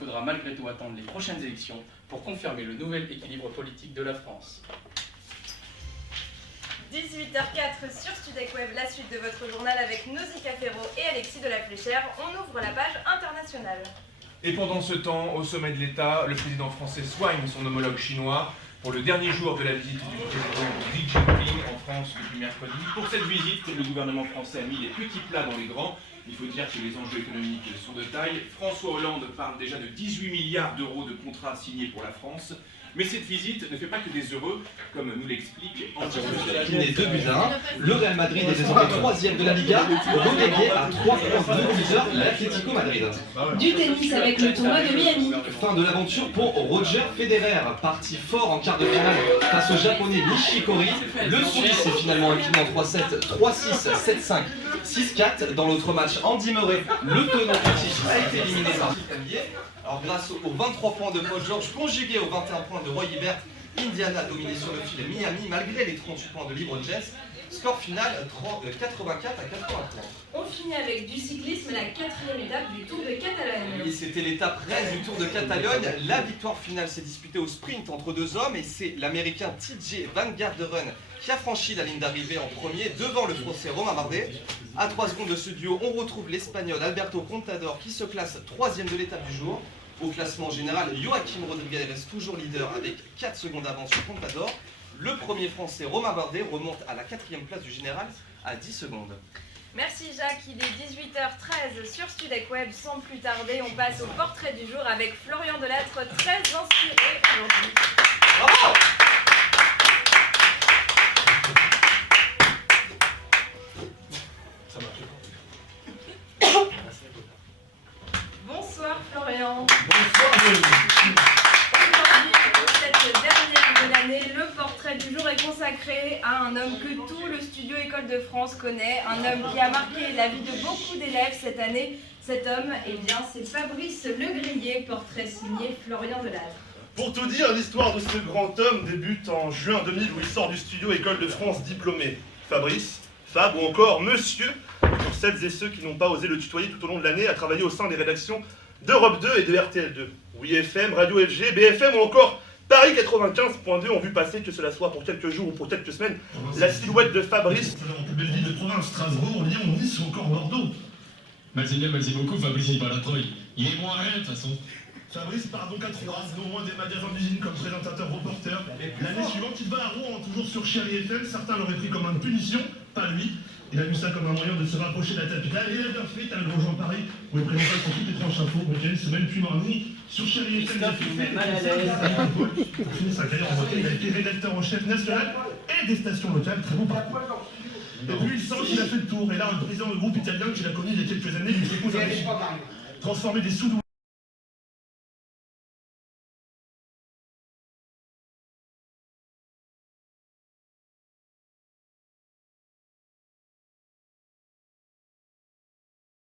faudra malgré tout attendre les prochaines élections pour confirmer le nouvel équilibre politique de la France. 18h04 sur Studec Web, la suite de votre journal avec Nausicaa Ferro et Alexis de la Fléchère. On ouvre la page internationale. Et pendant ce temps, au sommet de l'État, le président français soigne son homologue chinois pour le dernier jour de la visite du président Xi Jinping en France depuis mercredi. Pour cette visite, le gouvernement français a mis les petits plats dans les grands. Il faut dire que les enjeux économiques sont de taille. François Hollande parle déjà de 18 milliards d'euros de contrats signés pour la France. Mais cette visite ne fait pas que des heureux, comme nous l'explique Antoine. Terminé 2 buts à 1, le Real Madrid est désormais 3e de la Liga, relégué à 3 points de leader l'Atlético Madrid. Du tennis avec le tournoi de Miami. Fin de l'aventure pour Roger Federer, parti fort en quart de finale face au japonais Nishikori. Le Suisse est finalement incliné en 3-7, 3-6, 7-5, 6-4. Dans l'autre match, Andy Murray, le tenant du titre, a été éliminé par Italie. Alors grâce aux 23 points de Paul George conjugués aux 21 points de Roy Hibbert, Indiana a dominé sur le fil Miami malgré les 38 points de LeBron James. Score final 84 à 83. On finit avec du cyclisme, la 4e étape du Tour de Catalogne. Et c'était l'étape reine du Tour de Catalogne. La victoire finale s'est disputée au sprint entre deux hommes et c'est l'américain TJ Van Garderen qui a franchi la ligne d'arrivée en premier devant le français Romain Bardet. À 3 secondes de ce duo, on retrouve l'espagnol Alberto Contador qui se classe 3e de l'étape du jour. Au classement général, Joaquim Rodriguez reste toujours leader avec 4 secondes d'avance sur Contador. Le premier français Romain Bardet remonte à la 4e place du général à 10 secondes. Merci Jacques, il est 18h13 sur Studec Web. Sans plus tarder, on passe au portrait du jour avec Florian Delattre, très inspiré aujourd'hui. Bravo! Bonsoir Florian. Bonsoir. Aujourd'hui, pour cette dernière de l'année, le portrait du jour est consacré à un homme que tout le studio École de France connaît, un homme qui a marqué la vie de beaucoup d'élèves cette année. Cet homme, eh bien, c'est Fabrice Legrier, portrait signé Florian Delattre. Pour tout dire, l'histoire de ce grand homme débute en juin 2000 où il sort du studio École de France diplômé. Fabrice, Fab ou encore Monsieur, pour celles et ceux qui n'ont pas osé le tutoyer tout au long de l'année, a travaillé au sein des rédactions d'Europe 2 et de RTL2. Oui FM, Radio LG, BFM ou encore Paris 95.2 ont vu passer, que cela soit pour quelques jours ou pour quelques semaines, la silhouette de Fabrice. Dans plus belle ville de province, Strasbourg, Lyon, Nice ou encore Bordeaux. Merci bien, merci beaucoup, Fabrice il parle à Troyes. Il est moins rien de toute façon. Fabrice part donc à Troyes, non loin des magasins d'usine comme présentateur reporter. L'année suivante, il va à Rouen, toujours sur Chéri FM. Certains l'auraient pris comme une punition, pas lui. Il a vu ça comme un moyen de se rapprocher de la capitale. Et il a bien fait, à le rejoint Paris, où il présentait son tout étrange info, une semaine puis mardi, sur Chéri FM. Pour finir sa carrière en beauté, il a été rédacteur en chef national et des stations locales, très bon parcours. Et puis il sent qu'il a fait le tour. Et là, un président de groupe italien qu'il a connu il y a quelques années lui fait transformer des sous